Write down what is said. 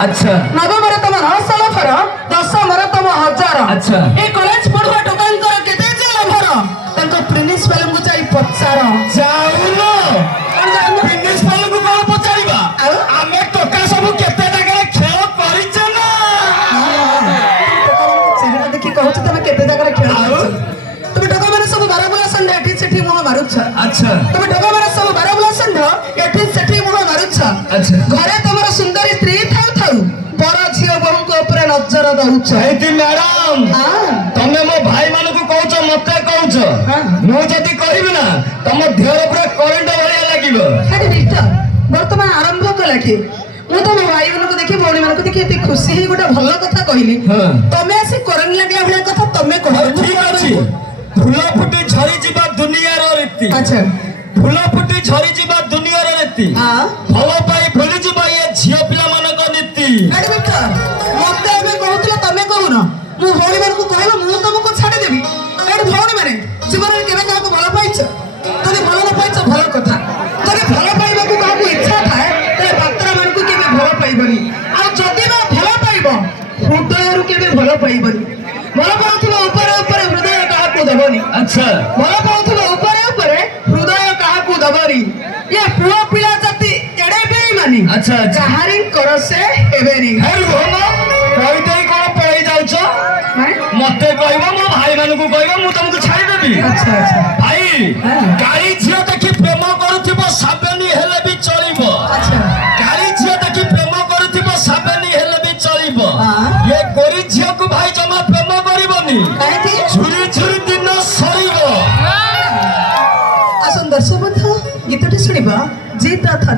अच्छा नवमरे तम 900 लफर 10मरे तम 1000 अच्छा ए कॉलेज पढुवा टोकांकर केते जे लफर तंको प्रिंसिपल को जाई पचार जाउलो प्रिंसिपल को कोन पचारिबा आमे टोका सब केते जगह खेल करिछ ना सेगडा देखि कहउछ तमे केते जगह खेल करिछ तमे टोका माने सब 12 बुला संड एठी सेठी मोह मारुछ अच्छा तमे टोका माने सब 12 बुला संड एठी सेठी मोह मारुछ अच्छा घरे तमरो सुंदरी स्त्री थाउ थाउ पर झियो बहु को ऊपर नजर दउछ एती मैडम तमे मो भाई मानु को कहउछ मते कहउछ मु जदी कहिबी ना तम देहर पूरा करंट भलिया लागिबो अरे मिस्टर वर्तमान आरंभ कला कि मु तो भाई मन को देखि भौणी मन को देखि एते खुशी हे गोटा भलो कथा कहिली तमे आसी करंट लागला भलिया कथा तमे कह ठीक अछि फूल फुटी झरी जीवा दुनिया रो रीति अच्छा फूल फुटी झरी जीवा दुनिया रो रीति हां फल पाई फुली जीवा ये झियो पिला मन को नीति अरे मिस्टर मते एबे कहउतला तमे कहू ना मु भौणी मन को कहबो मु तुमको छाडी देबी एड भौणी माने जीवन रे केबे काको भलो पाइछ तने भलो न पाइछ भलो कथा तने भलो पाइबा को काको इच्छा थाए तने बात्रा मन को केबे भलो पाइबनी आ जदी बा भलो पाइबो हृदय रु केबे भलो पाइबनी भलो पाउथबो ऊपर ऊपर हृदय काको दबनी अच्छा भलो पाउथबो ऊपर ऊपर हृदय काको दबनी ये पुओ पिला जाति एडे बेईमानी अच्छा अच्छा काहारी कर से हेबेनी हेलो कोई तई कोन पळै जाउछ मते कहबो मो भाई मानु को कहबो मु तुमको छाडी देबी अच्छा अच्छा भाई गाड़ी झियो देखि प्रेम करूथिबो साबेनी हेले भी चलिबो अच्छा गाड़ी झियो देखि प्रेम करूथिबो साबेनी हेले भी चलिबो ये गोरी झियो को भाई जमा प्रेम करिबोनी काहे कि छुरी छुरी दिन सरिबो आ सुंदर सुबोध गीतटी सुनिबा जे तथा